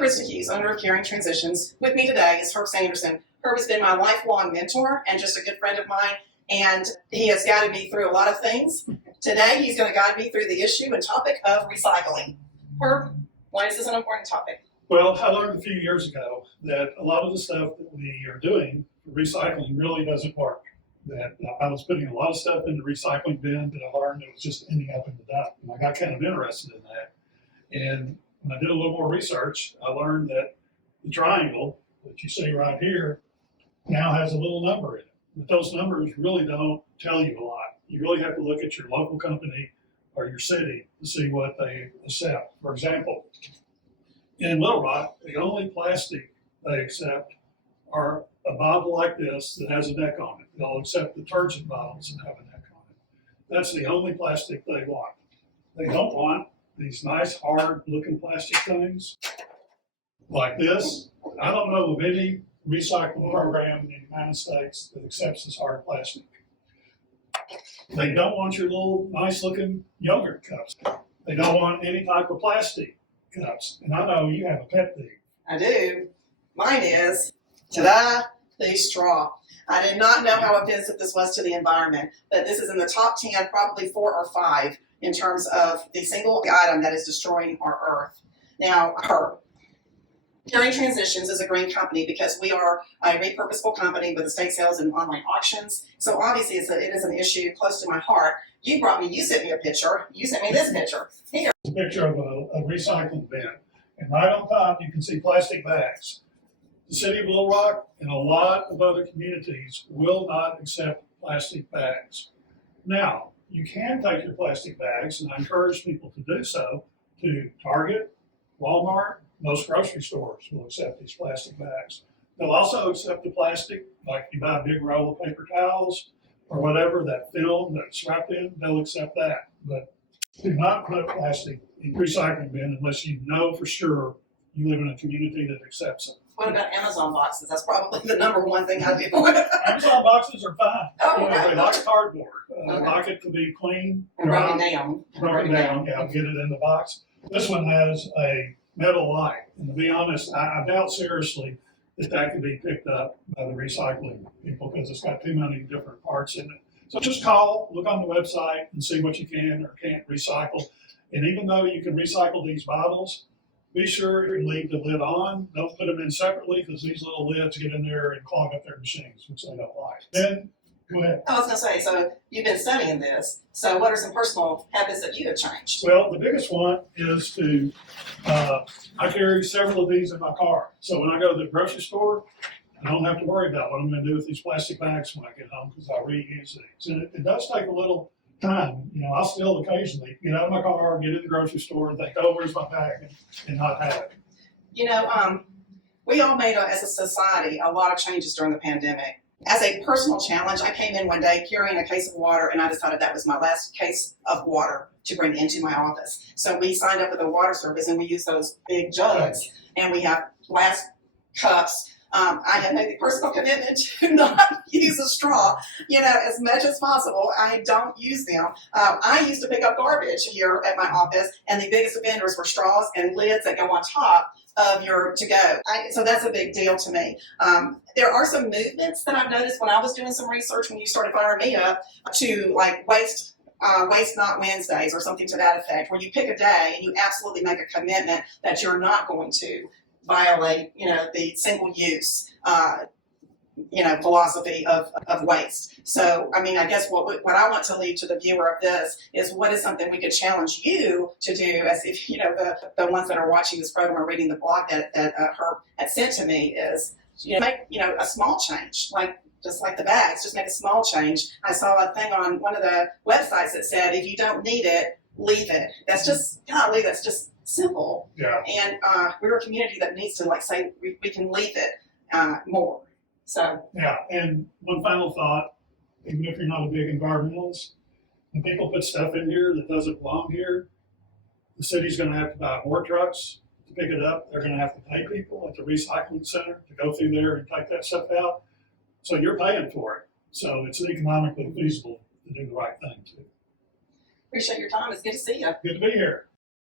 Krista Hughes, owner of Caring Transitions. With me today is Herb Sanderson. Herb has been my lifelong mentor and just a good friend of mine, and he has guided me through a lot of things. Today, he's going to guide me through the issue and topic of recycling. Herb, why is this an important topic? Well, I learned a few years ago that a lot of the stuff that we are doing for recycling really doesn't work. That I was putting a lot of stuff in the recycling bin that I learned it was just ending up in the dump. And I got kind of interested in that. And when I did a little more research, I learned that the triangle that you see right here now has a little number in it. But those numbers really don't tell you a lot. You really have to look at your local company or your city to see what they accept. For example, in Little Rock, the only plastic they accept are a bottle like this that has a neck on it. They'll accept detergent bottles that have a neck on it. That's the only plastic they want. They don't want these nice, hard-looking plastic things like this. I don't know of any recycling program in the United States that accepts this hard plastic. They don't want your little, nice-looking yogurt cups. They don't want any type of plastic cups. And I know you have a pet peeve. I do. Mine is, ta-da, the straw. I did not know how offensive this was to the environment, but this is in the top 10, probably 4 or 5, in terms of the single item that is destroying our earth. Now, Caring Transitions is a green company because we are a repurposable company with estate sales and online auctions. So obviously it is an issue close to my heart. You sent me a picture. You sent me this picture. Here. It's a picture of a recycling bin. And right on top, you can see plastic bags. The city of Little Rock and a lot of other communities will not accept plastic bags. Now, you can take your plastic bags, and I encourage people to do so, to Target, Walmart. Most grocery stores will accept these plastic bags. They'll also accept the plastic, like if you buy a big roll of paper towels or whatever, that film that's wrapped in, they'll accept that. But do not put plastic in the recycling bin unless you know for sure you live in a community that accepts it. What about Amazon boxes? That's probably the number one thing I do. Amazon boxes are fine. Oh, okay. They like cardboard. Like it to be clean. Broken down. Yeah, get it in the box. This one has a metal light. And to be honest, I doubt seriously that could be picked up by the recycling people because it's got too many different parts in it. So just call, look on the website and see what you can or can't recycle. And even though you can recycle these bottles, be sure you leave the lid on. Don't put them in separately because these little lids get in there and clog up their machines, which they don't like. Then, go ahead. I was going to say, so you've been studying this. So what are some personal habits that you have changed? Well, the biggest one is I carry several of these in my car. So when I go to the grocery store, I don't have to worry about what I'm going to do with these plastic bags when I get home because I reuse these. And it does take a little time. I'll still occasionally get out of my car, get in the grocery store and think, oh, where's my bag? And not have it. We all made, as a society, a lot of changes during the pandemic. As a personal challenge, I came in one day carrying a case of water, and I decided that was my last case of water to bring into my office. So we signed up with a water service, and we use those big jugs, and we have glass cups. I have made the personal commitment to not use a straw, as much as possible. I don't use them. I used to pick up garbage here at my office, and the biggest offenders were straws and lids that go on top of your to-go. So that's a big deal to me. There are some movements that I've noticed when I was doing some research when you started firing me up to like Waste Not Wednesdays or something to that effect, where you pick a day and you absolutely make a commitment that you're not going to violate, the single-use, philosophy of waste. So, I guess what I want to leave to the viewer of this is what is something we could challenge you to do as if, the ones that are watching this program or reading the blog that Herb had sent to me is, make, a small change, just like the bags, just make a small change. I saw a thing on one of the websites that said, if you don't need it, leave it. That's just, golly, that's just simple. Yeah. And we're a community that needs to say we can leave it more. So yeah, and one final thought, even if you're not a big environmentalist, when people put stuff in here that doesn't belong here, the city's going to have to buy more trucks to pick it up. They're going to have to pay people at the recycling center to go through there and take that stuff out. So you're paying for it. So it's economically feasible to do the right thing too. Appreciate your time. It's good to see you. Good to be here.